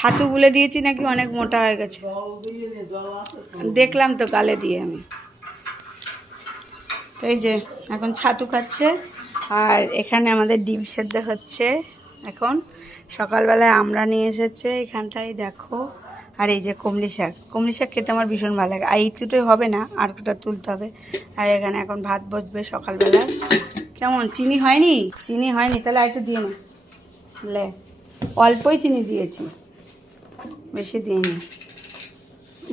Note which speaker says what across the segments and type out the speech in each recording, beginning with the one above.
Speaker 1: ছাতু গুলে দিয়েছি নাকি অনেক মোটা হয়ে গেছে। দেখলাম তো কালে দিয়ে আমি। তো এই যে, এখন ছাতু খাচ্ছে, আর এখানে আমাদের ডিম সেদ্ধ হচ্ছে। এখন সকালবেলায় আমরা নিয়ে এসেছে এখানটায়, দেখো। আর এই যে কমলি শাক কমলি শাক খেতে আমার ভীষণ ভালো লাগে। আর এই হবে না, আর দুটো তুলতে হবে। আর এখানে এখন ভাত বসবে সকালবেলা কেমন, চিনি হয়নি? চিনি হয়নি, তাহলে আর একটু দিয়ে নে অল্পই চিনি দিয়েছি। বেশি দিইনি।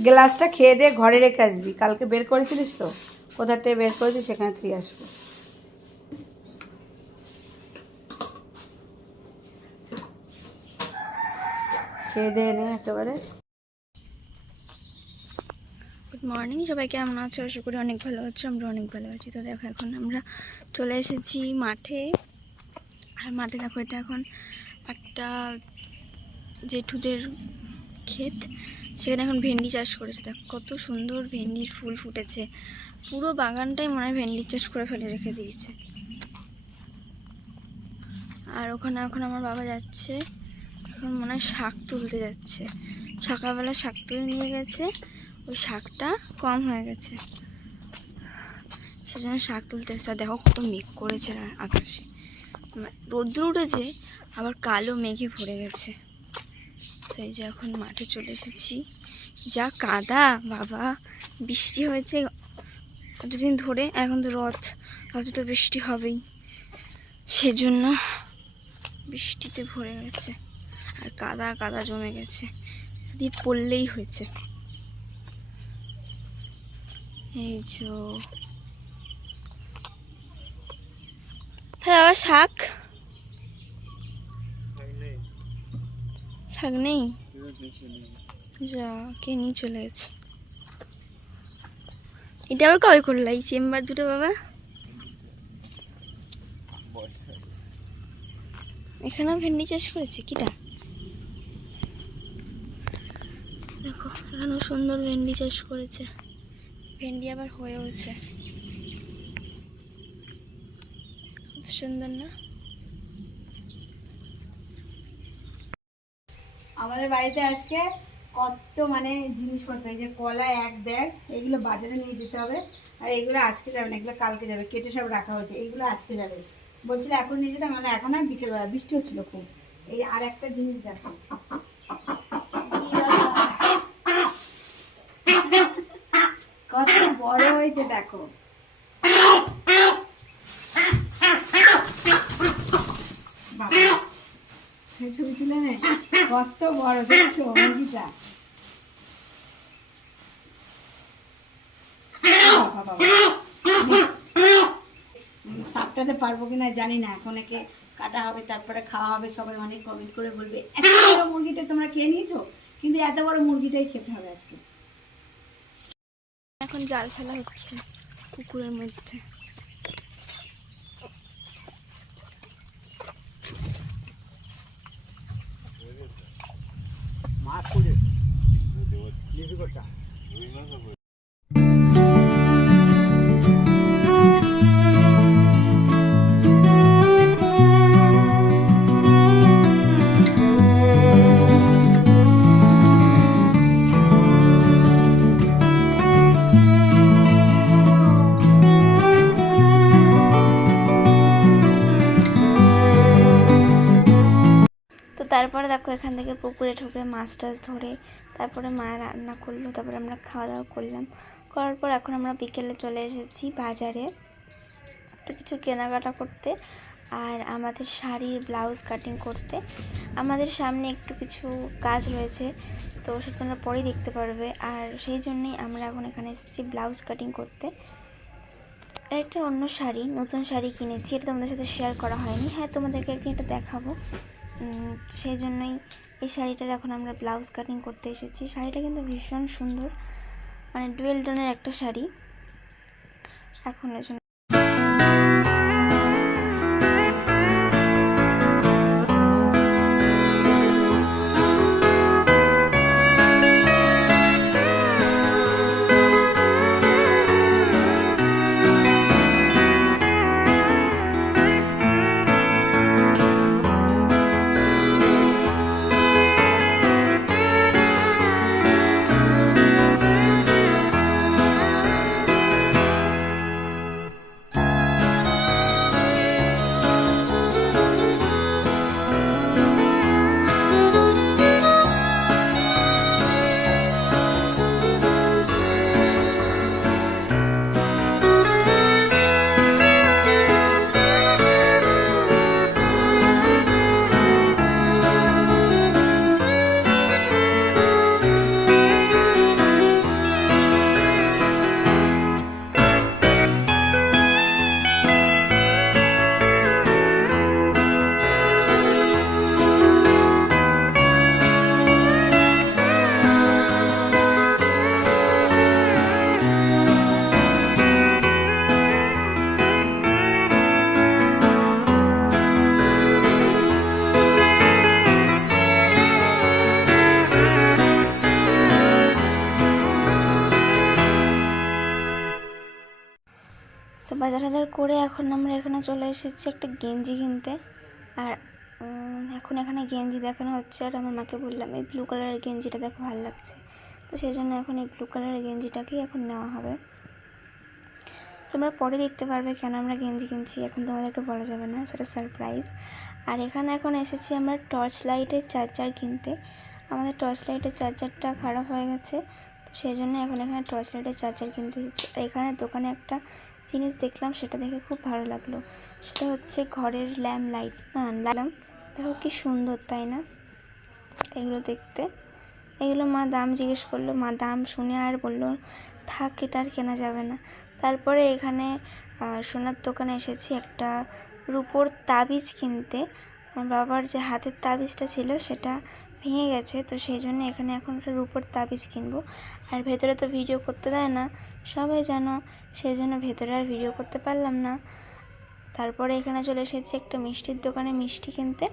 Speaker 1: গ্লাসটা খেয়ে দিয়ে ঘরে রেখে আসবি। কালকে বের করেছিলিস তো? কোথা থেকে বের করেছিস? সেখানে তুই আসব। খেয়ে দিয়ে একেবারে।
Speaker 2: গুড মর্নিং সবাই কেমন আছো? আশা করি অনেক ভালো আছো, আমরা অনেক ভালো আছি। তো দেখো, এখন আমরা চলে এসেছি মাঠে। আর মাঠে দেখো, এটা এখন একটা জেঠুদের ক্ষেত, সেখানে এখন ভেন্ডি চাষ করেছে। দেখ, কত সুন্দর ভেন্ডির ফুল ফুটেছে। পুরো বাগানটাই মনে হয় ভেন্ডি চাষ করে ফেলে রেখে দিয়েছে। আর ওখানে, এখন আমার বাবা যাচ্ছে। এখন মনে হয় শাক তুলতে যাচ্ছে। সকালবেলা শাক তুলে নিয়ে গেছে। ওই শাকটা কম হয়ে গেছে। সেজন্য শাক তুলতে এসে দেখো কত মেঘ করেছে আকাশে। রোদ্দুর উঠেছে, আবার কালো মেঘে ভরে গেছে। তো এই যে এখন মাঠে চলে এসেছি। যা কাদা, বাবা, বৃষ্টি হয়েছে। দুদিন ধরে এখন তো রথ, রথে তো বৃষ্টি হবেই। সেজন্য বৃষ্টিতে ভরে গেছে। আর কাদা কাদা জমে গেছে। দিয়ে পড়লেই হয়েছে। এই যো। তাহলে আবার শাক? শাক নেই? যা কে নিয়ে চলে গেছে? এটা আবার কবে করল? এই চেম্বার দুটো বাবা? এখানেও ভেন্ডি চাষ করেছে? কিটা? দেখো এখানেও সুন্দর ভেন্ডি চাষ করেছে। ভেন্ডি আবার হয়েওছে। সুন্দর না?
Speaker 1: আমাদের বাড়িতে আজকে কত মানে জিনিসপত্র, এই যে কলা এক ব্যাগ, এগুলো বাজারে নিয়ে যেতে হবে। আর এগুলো আজকে যাবে না, এগুলো কালকে যাবে, কেটে সব রাখা হয়েছে এইগুলো আজকে যাবে। বলছিল এখন নিয়ে যেতে মানে এখন আর বিকেলবেলা, বৃষ্টি হচ্ছিল খুব। এই আর একটা জিনিস দেখো। কত বড় হয়েছে, দেখো। ছবি তুলে নে। কত বড় দেখছ মুরগিটা। উম, সাপটাতে পারব কিনা জানি না। এখন একে কাটা হবে তারপরে খাওয়া হবে সবাই অনেক কমেন্ট করে বলবে এত বড় মুরগিটা তোমরা খেয়ে নিয়েছো? কিন্তু এত বড় মুরগিটাই খেতে হবে আজকে।
Speaker 2: এখন জাল ফেলা হচ্ছে কুকুরের মধ্যে তো তারপরে দেখো এখান থেকে পুকুরে ঠুকে মাছ টাছ ধরে তারপরে মা রান্না করল, তারপরে আমরা খাওয়া দাওয়া করলাম। করার পর এখন আমরা বিকেলে চলে এসেছি বাজারে একটু কিছু কেনাকাটা করতে আর আমাদের শাড়ির ব্লাউজ কাটিং করতে। আমাদের সামনে একটু কিছু কাজ রয়েছে, তো সেটা তোমরা পরেই দেখতে পারবে। আর সেই জন্যই আমরা এখন এখানে এসেছি ব্লাউজ কাটিং করতে। একটা অন্য শাড়ি, নতুন শাড়ি কিনেছি, এটা তোমাদের সাথে শেয়ার করা হয়নি। হ্যাঁ তোমাদেরকে একদিন এটা দেখাবো। সেই জন্যই এই শাড়িটার এখন আমরা ব্লাউজ কাটিং করতে এসেছি। শাড়িটা কিন্তু ভীষণ সুন্দর। মানে ডুয়েল ডোনের একটা শাড়ি। এখন জন্য এখানে চলে এসেছি একটা গেঞ্জি কিনতে। আর এখন এখানে গেঞ্জি দেখানো হচ্ছে। আর আমার মাকে বললাম, এই ব্লু কালারের গেঞ্জিটা দেখো, ভালো লাগছে। তো সেই জন্য এখন এই ব্লু কালারের গেঞ্জিটাকেই এখন নেওয়া হবে। তোমরা পরে দেখতে পারবে কেন আমরা গেঞ্জি কিনছি, এখন তোমাদেরকে বলা যাবে না, সেটা সারপ্রাইজ আর এখানে এখন এসেছি আমরা টর্চ লাইটের চার্জার কিনতে। আমাদের টর্চ লাইটের চার্জারটা খারাপ হয়ে গেছে, তো সেই জন্য এখন এখানে টর্চ লাইটের চার্জার কিনতে এসেছি। এখানে দোকানে একটা জিনিস দেখলাম, সেটা দেখে খুব ভালো লাগল। সেটা হচ্ছে ঘরের ল্যাম্প লাইট। না ল্যাম্প। দেখো কি সুন্দর, তাই না? এগুলো দেখতে। এগুলো মা দাম জিজ্ঞেস করল। মা দাম শুনে আর বলল, থাক, এটা আর কেনা যাবে না। তারপরে এখানে সোনার দোকানে এসেছি একটা রূপোর তাবিজ কিনতে। আমার বাবার যে হাতের তাবিজটা ছিল, সেটা ভেঙে গেছে। তো সেই জন্য এখানে এখন একটা রূপোর তাবিজ কিনবো। আর ভেতরে তো ভিডিও করতে দেয় না। সবাই জানো সেই জন্য ভেতরে আর ভিডিও করতে পারলাম না। তারপরে এখানে চলে এসেছি একটা মিষ্টির দোকানে মিষ্টি কিনতে।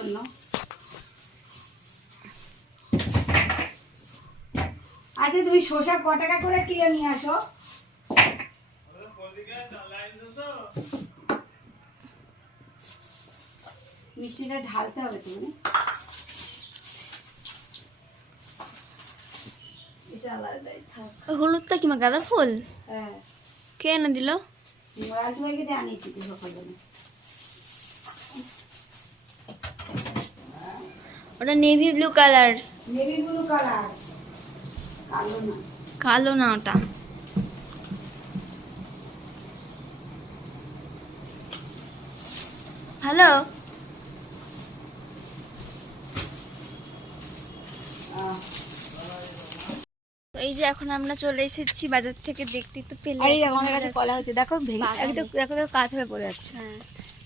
Speaker 1: জন্য। আচ্ছা তুমি শসা ক টাকা করে কিলো নিয়ে আসো। মিষ্টিটা ঢালতে হবে তুমি।
Speaker 2: হলুদটা কি মা গাঁদা ফুল?
Speaker 1: হ্যাঁ।
Speaker 2: কে এনে দিল?
Speaker 1: আনিয়েছি তো
Speaker 2: ওটা navy blue colour
Speaker 1: navy blue colour কালো না।
Speaker 2: কালো না ওটা। হ্যালো? এই যে এখন আমরা চলে এসেছি বাজার থেকে দেখতে তো পেলে
Speaker 1: আর আমাদের কাছে কলা হচ্ছে। দেখো ভেঙে একদম দেখো দেখো কাজ হয়ে পড়ে যাচ্ছে।
Speaker 2: হ্যাঁ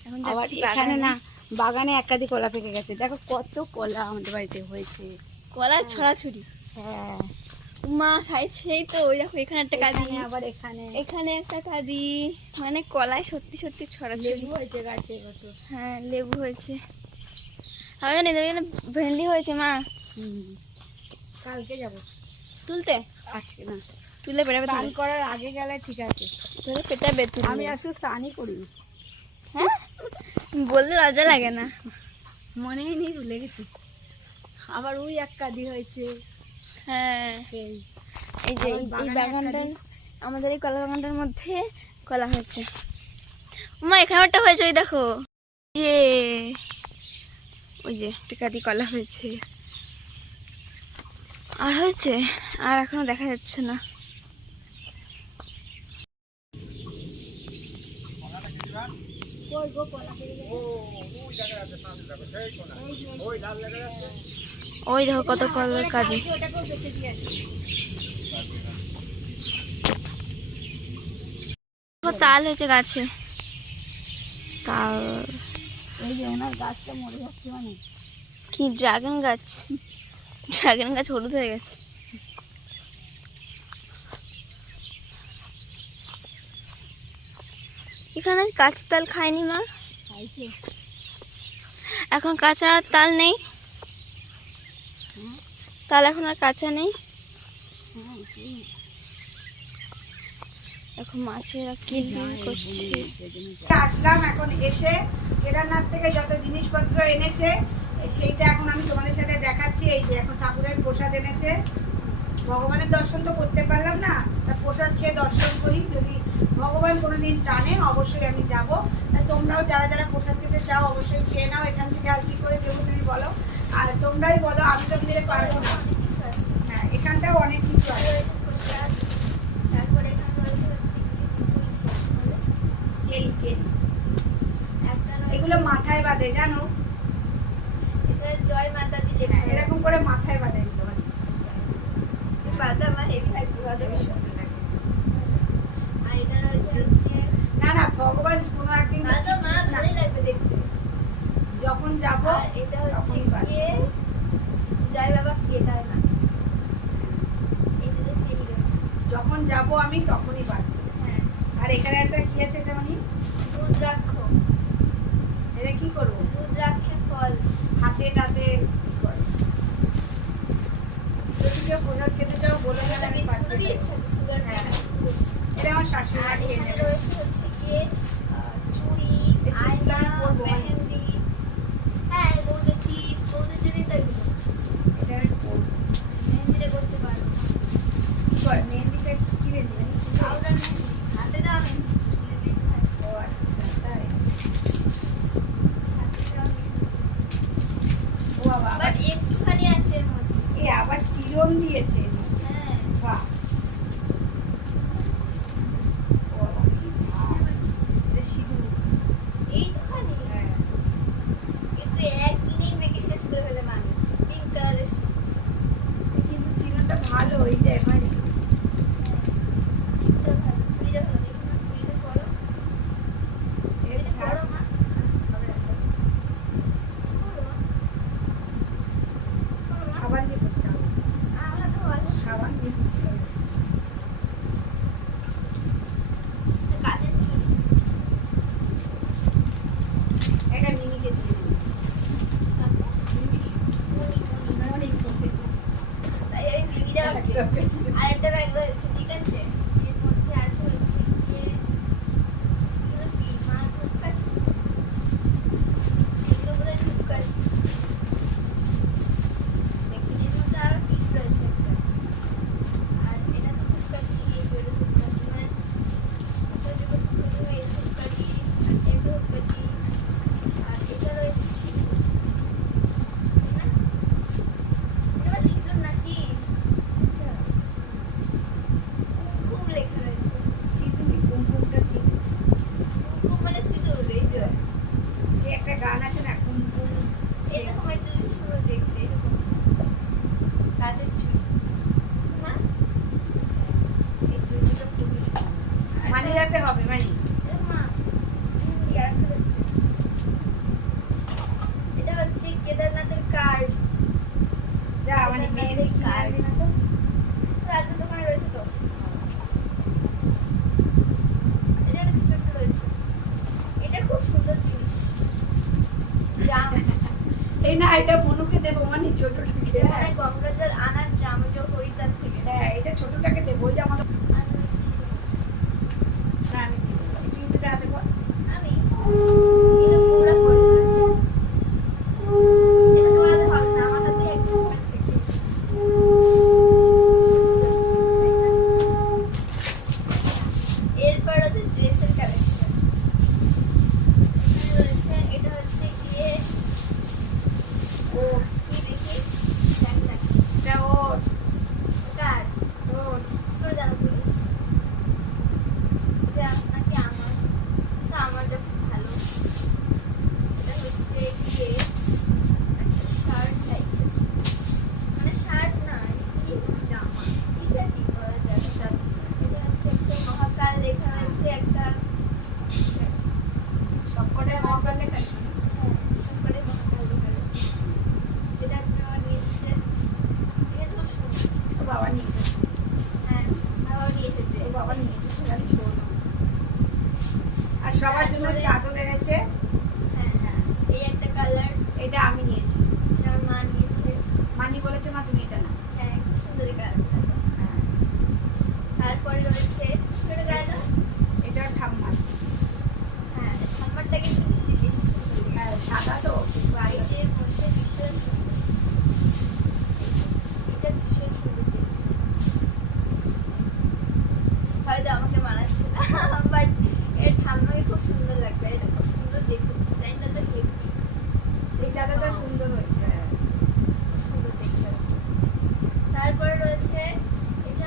Speaker 2: এখন যাচ্ছি
Speaker 1: এখানে না। বাগানে এক কাদি কলা পেকে গেছে। দেখো কত কলা আমাদের বাড়িতে হয়েছে।
Speaker 2: কলা ছড়াছড়ি।
Speaker 1: হ্যাঁ।
Speaker 2: মা তো ওই দেখো এখানে একটা কাঁদি
Speaker 1: আবার এখানে।
Speaker 2: এখানে একটা কাঁদি মানে কলায় সত্যি সত্যি ছড়াছড়ি।
Speaker 1: হয়েছে গাছে
Speaker 2: হ্যাঁ লেবু হয়েছে। আমি জানি ভেন্ডি হয়েছে মা।
Speaker 1: কালকে যাব।
Speaker 2: তুলতে?
Speaker 1: আজকে না।
Speaker 2: তুলে পেটাবে
Speaker 1: স্নান করার আগে গেলে ঠিক আছে।
Speaker 2: তুলে পেটাবে
Speaker 1: আমি আজকে স্নানই করিনি।
Speaker 2: হ্যাঁ? বলতে লজ্জা লাগে না।
Speaker 1: মনেই নেই ভুলে গেছি। আবার ওই এক কাদি হয়েছে।
Speaker 2: হ্যাঁ।
Speaker 1: সেই।
Speaker 2: এই যে এই- এই
Speaker 1: বাগানে
Speaker 2: বাগানটার আমাদের এই কলা বাগানটার মধ্যে কলা হয়েছে। মা এখানে একটা হয়েছে ওই দেখো। যে ওই যে একটা কাদি কলা হয়েছে। আর হয়েছে? আর এখনও দেখা যাচ্ছে না। ওই দেখো কত কলার দেখো, তাল হয়েছে গাছে। তাল।
Speaker 1: যে ওনার গাছটা মানে
Speaker 2: কি ড্রাগন গাছ? ড্রাগন গাছ হলুদ হয়ে গেছে। এখানে কাঁচা তাল খায়নি মা। এখন কাঁচা তাল নেই। তাল এখন আর কাঁচা নেই। এখন মাছেরা কি করছে?
Speaker 1: আসলাম এখন এসে? কেদারনাথ থেকে যত জিনিসপত্র এনেছে সেইটা এখন আমি তোমাদের সাথে দেখাচ্ছি। এই যে এখন ঠাকুরের প্রসাদ এনেছে। ভগবানের দর্শন তো করতে পারলাম না তা প্রসাদ খেয়ে দর্শন করি। যদি ভগবান কোনো দিন টানে অবশ্যই আমি যাব। তা তোমরাও যারা যারা প্রসাদ খেতে চাও অবশ্যই খেয়ে নাও। এখান থেকে আর কী করে দেবো তুমি বলো। আর তোমরাই বলো আমি তো দিলে পারব না। হ্যাঁ এখানটাও অনেক কিছু আছে।
Speaker 2: তারপরে
Speaker 1: এগুলো মাথায় বাঁধে জানো?
Speaker 3: এটা জয় মাতা দিলে
Speaker 1: হ্যাঁ, এরকম করে মাথায় বাঁধে যখন যাব আমি তখনই বাঁচবো
Speaker 3: হ্যাঁ।
Speaker 1: আর এখানে একটা কি আছে এটা মানে?
Speaker 3: রুদ্রাক্ষ।
Speaker 1: এটা কি করব?
Speaker 3: রুদ্রাক্ষের ফল।
Speaker 1: হাতে টাতে হ্যাঁ,
Speaker 3: হ্যাঁ,
Speaker 1: এটা আমার শাশুড়ি
Speaker 3: রয়েছে হচ্ছে গিয়ে চুড়ি আয়না
Speaker 1: মেহেন্দি
Speaker 3: দাঁড়িয়ে হবে ভাই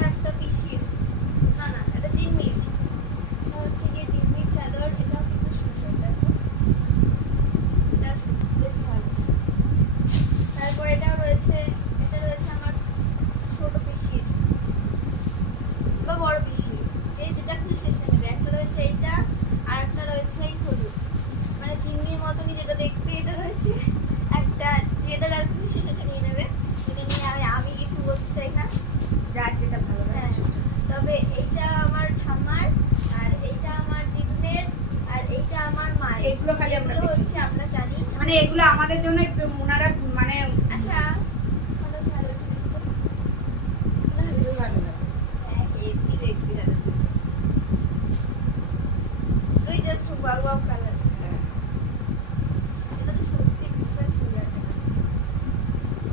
Speaker 3: একটা পিসির।
Speaker 1: ভালো
Speaker 3: ভালো হচ্ছে।
Speaker 1: লাগে
Speaker 3: হ্যাঁ, হেভি দেখবি দাদা তুই। তুই just wow wow color।
Speaker 1: হ্যাঁ,
Speaker 3: এটা তো সত্যি ভীষণ সুন্দর একটা color।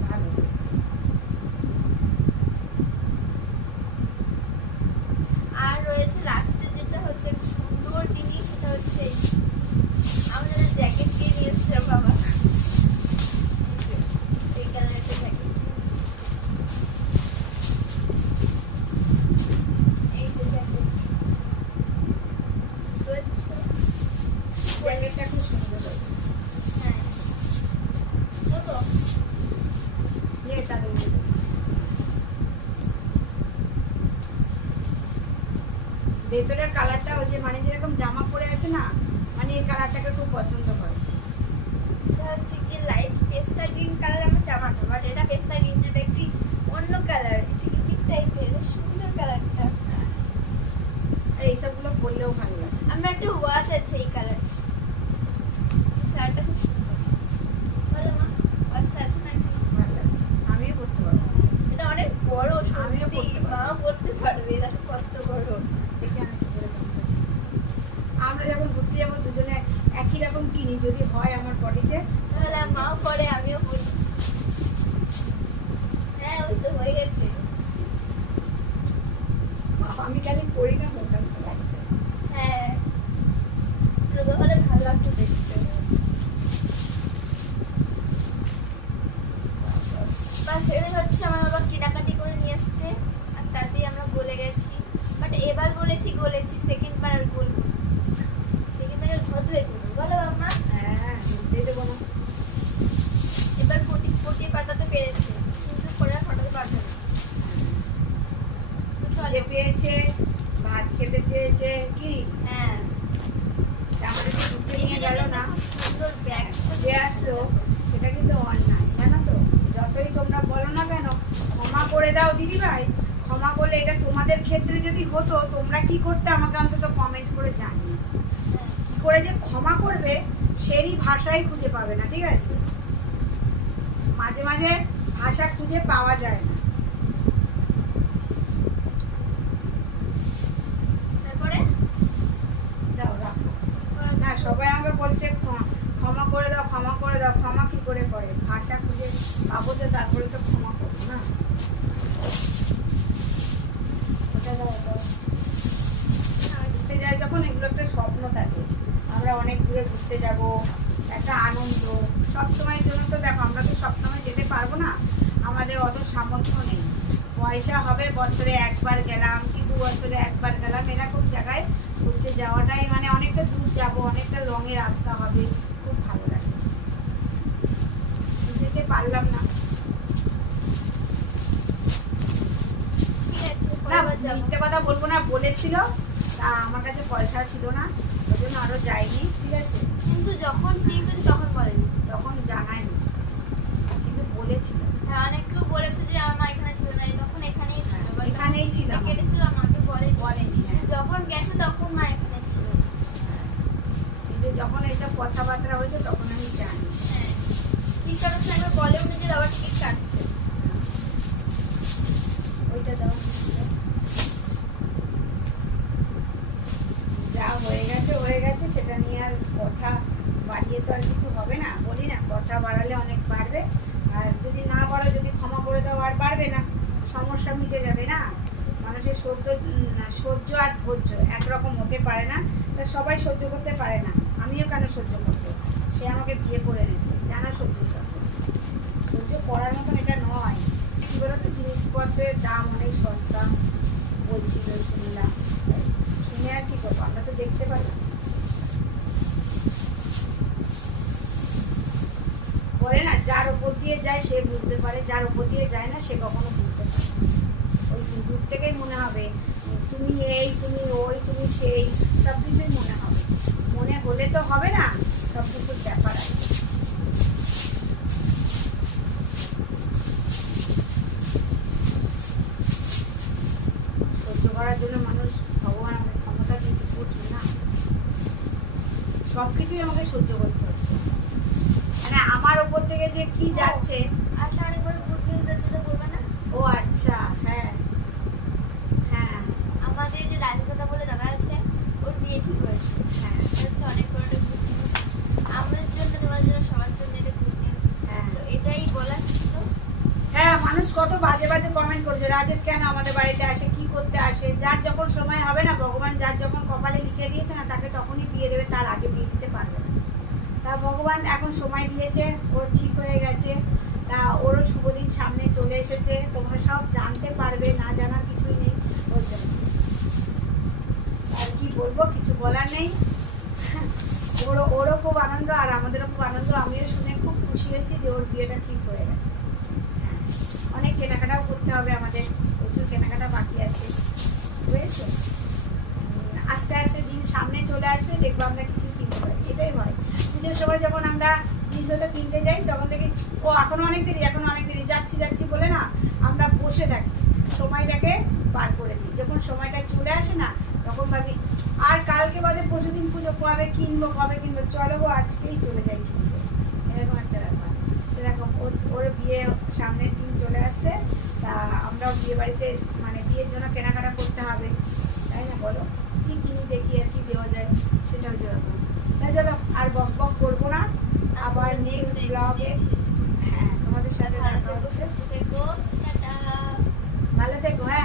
Speaker 1: ভালো
Speaker 3: আর রয়েছে লাস্টে যেটা হচ্ছে একটা সুন্দর জিনিস সেটা হচ্ছে এই। আমি যেন জ্যাকেট কিনে নিয়ে এসেছিলাম বাবা এই যে, এই কালারের একটা জ্যাকেট এই যে জ্যাকেট বুঝছ
Speaker 1: জ্যাকেটটা খুব সুন্দর হয়েছে
Speaker 3: হ্যাঁ বলো
Speaker 1: নিয়ে এটা দেবো ভেতরের কালারটা ওই যে মানে যেরকম জামা পরে আছে না মানে এই কালারটাকে খুব পছন্দ করে।
Speaker 3: হচ্ছে কি লাইট পেস্তা গ্রিন কালার আমার জামাটা বাট এটা পেস্তা গ্রিনটা একটি অন্য কালার ইউনিক টাইপের সুন্দর কালারটা
Speaker 1: আর এইসবগুলো পরলেও ভালো লাগে।
Speaker 3: আমার একটা ওয়াচ আছে এই কালার শার্টটা খুব সুন্দর বলো মা ওয়াচটা আছে না একটা?
Speaker 1: ভালো লাগে আমিও পরতে পারব
Speaker 3: এটা অনেক বড়
Speaker 1: আমিও
Speaker 3: সত্যি
Speaker 1: পরতে পারব।
Speaker 3: মাও পড়তে পারবে দেখো কত বড়
Speaker 1: দেখে আমি কি করে পরতে পারি। আমরা যখন ঘুরতে যাব দুজনে একই রকম কিনি যদি হয় আমার বডিতে
Speaker 3: তাহলে মাও পরে আমিও পড়ি হ্যাঁ ওই তো হয়ে গেছে
Speaker 1: আমি খালি পরি না মোটা মোটা লাগবে
Speaker 3: হ্যাঁ রোগা হলে ভালো লাগতো দেখতে বাস এটাই হচ্ছে আমার বাবা কেনাকাটি করে নিয়ে এসছে আর তাতেই আমরা গলে গেছি বাট এবার গলেছি গলেছি সেকেন্ড বার আর গলবো সেকেন্ড বার ঘটবে করব বলো বাবা
Speaker 1: হ্যাঁ ঘুরতে দেবো না
Speaker 3: এবার পটি পটি পাঠাতে পেরেছে কিন্তু পরে আর ফাটাতে পারবে না তো চলো।
Speaker 1: খিদে পেয়েছে ভাত খেতে চেয়েছে কি
Speaker 3: হ্যাঁ
Speaker 1: আমাদের ঘুরতে
Speaker 3: এই
Speaker 1: নিয়ে
Speaker 3: যে
Speaker 1: গেল না
Speaker 3: খুব সুন্দর ব্যাগ
Speaker 1: যে আসলো সেটা কিন্তু অন্যায় জানো তো যতই তোমরা বলো না কেন ক্ষমা করে দাও ক্ষমা করলে এটা তোমাদের ক্ষেত্রে যদি হতো, তোমরা কি করতে? আমাকে অন্তত কমেন্ট করে জানিয়ে কি করে যে ক্ষমা করবে, সেরই ভাষাই খুঁজে পাবে না, ঠিক আছে? মাঝে মাঝে ভাষা খুঁজে পাওয়া যায় না। সবাই আমাকে বলছে ক্ষমা করে দাও, ক্ষমা করে দাও, ক্ষমা কি করে করে? ভাষা খুঁজে পাবো তো, তারপরে তো ক্ষমা করব না ওটা দাও, দাও। আমি ঘুরতে যাই যখন এগুলো একটা স্বপ্ন থাকে আমরা অনেক দূরে ঘুরতে যাব একটা আনন্দ। সব সময়ের জন্য তো দেখো আমরা তো সবসময় যেতে পারব না। আমাদের অত সামর্থ্য নেই। পয়সা হবে বছরে একবার গেলাম কি দু বছরে একবার গেলাম এরকম জায়গায় ঘুরতে যাওয়াটাই মানে অনেকটা দূর যাব অনেকটা লংয়ে রাস্তা হবে খুব ভালো লাগে। যেতে পারলাম না। মিথ্যে কথা বলব না বলেছিল তা আমার কাছে পয়সা ছিল না ওই জন্য আরও যাইনি ঠিক আছে?
Speaker 3: কিন্তু যখন ঠিক হয়েছে তখন বলেনি।
Speaker 1: তখন জানায়নি। কিন্তু বলেছিল।
Speaker 3: হ্যাঁ অনেকেও বলেছে যে আমার মা এখানে ছিল না তখন এখানেই ছিল।
Speaker 1: হ্যাঁ, এখানেই ছিল
Speaker 3: কেটেছিল আমাকে বলে
Speaker 1: বলেনি হ্যাঁ।
Speaker 3: যখন গেছে তখন মা এখানে ছিল।
Speaker 1: কিন্তু যখন এইসব কথাবার্তা হয়েছে তখন আমি জানি।
Speaker 3: হ্যাঁ। কি কারণ একবার বলে উনি যে বাবা টিকিট কাটছে। ওইটা দাও
Speaker 1: যা হয়ে গেছে হয়ে গেছে নিয়ে আর কথা বাড়িয়ে তো আর কিছু হবে না। বলি না, কথা বাড়ালে অনেক বাড়বে। আর যদি না বাড়ো যদি ক্ষমা করে দাও, আর বাড়বে না। সমস্যা মিটে যাবে না। মানুষের সহ্য সহ্য আর ধৈর্য একরকম হতে পারে না। তা সবাই সহ্য করতে পারে না। আমিও কেন সহ্য করব? সে আমাকে বিয়ে করে এনেছে। জানা সহ্য করব? সহ্য করার মতন এটা নয়। কী বলতো? জিনিসপত্রের দাম অনেক সস্তা। বলছিল শুনলাম শুনে আর কি করব? আমরা তো দেখতে পারি বলে না, যার ওপর দিয়ে যায় সে বুঝতে পারে, যার ওপর দিয়ে যায় না সে কখনো বুঝতে পারে ওই দূর থেকেই মনে হবে, তুমি এই, তুমি ওই, তুমি সেই, সব কিছুই মনে হবে। মনে হলে তো হবে না, সব কিছুর ব্যাপার আছে। সহ্য করার জন্য মানুষ ভগবান আমাকে ক্ষমতা দিয়েছে প্রচুর না। সব কিছুই আমাকে সহ্য করতে হচ্ছে মানে আমার ওপর থেকে কি যাচ্ছে? ও আচ্ছা হ্যাঁ। হ্যাঁ।
Speaker 3: আমাদের যে রাজু দাদা বলে দাদা আছে ওর বিয়ে ঠিক হয়েছে।
Speaker 1: হ্যাঁ।
Speaker 3: হচ্ছে অনেক বড় একটা গুড নিউজ আমাদের জন্য তোমার জন্য সবার জন্য এটা গুড নিউজ
Speaker 1: হ্যাঁ।
Speaker 3: তো এটাই বলার ছিল।
Speaker 1: হ্যাঁ মানুষ কত বাজে বাজে কমেন্ট করছে। রাজেশ কেন আমাদের বাড়িতে আসে? কি করতে আসে? যার যখন সময় হবে না ভগবান যার যখন কপালে লিখে দিয়েছে না তাকে তখনই বিয়ে দেবে তার আগে বিয়ে দিতে পারবে। তা ভগবান এখন সময় দিয়েছে ওর ঠিক হয়ে গেছে। তা ওরও শুভদিন সামনে চলে এসেছে। তোমরা সব জানতে পারবে না জানার কিছুই নেই ওর জন্য। আর কি বলব কিছু বলার নেই। ওরও ওরও খুব আনন্দ আর আমাদেরও খুব আনন্দ। আমিও শুনে খুব খুশি হয়েছি যে ওর বিয়েটা ঠিক হয়ে গেছে। হ্যাঁ, অনেক কেনাকাটাও করতে হবে আমাদের। প্রচুর কেনাকাটা বাকি আছে। বুঝেছ? আস্তে আস্তে দিন সামনে চলে আসবে, দেখব আমরা কিছু কিনতে পারি। এটাই হয়। পুজোর সময় যখন আমরা জিনিসগুলো কিনতে যাই, তখন দেখি, ও, এখনও অনেক দেরি, এখনও অনেক দেরি, যাচ্ছি যাচ্ছি বলে না, আমরা বসে থাকি। সময়টাকে পার করে দিই। যখন সময়টা চলে আসে না, তখন ভাবি, আর কালকে বাদে পরশু দিন পুজো, কবে কিনবো কবে কিনবো? চলো আজকেই চলে যাই কিনবো এরকম একটা ব্যাপার। সেরকম ওর ওর বিয়ে সামনের দিন চলে আসছে, তা আমরাও বিয়ে বাড়িতে মানে বিয়ের জন্য কেনাকাটা করতে হবে। তাই না, বলো? দেখি আর কি দেওয়া যায় সেটা হচ্ছে ব্যাপার। তাই চলো আর বক বক করব না। আবার নেক্সট ব্লগে হ্যাঁ তোমাদের সাথে দেখা হচ্ছে।
Speaker 3: ভালো থেকো হ্যাঁ।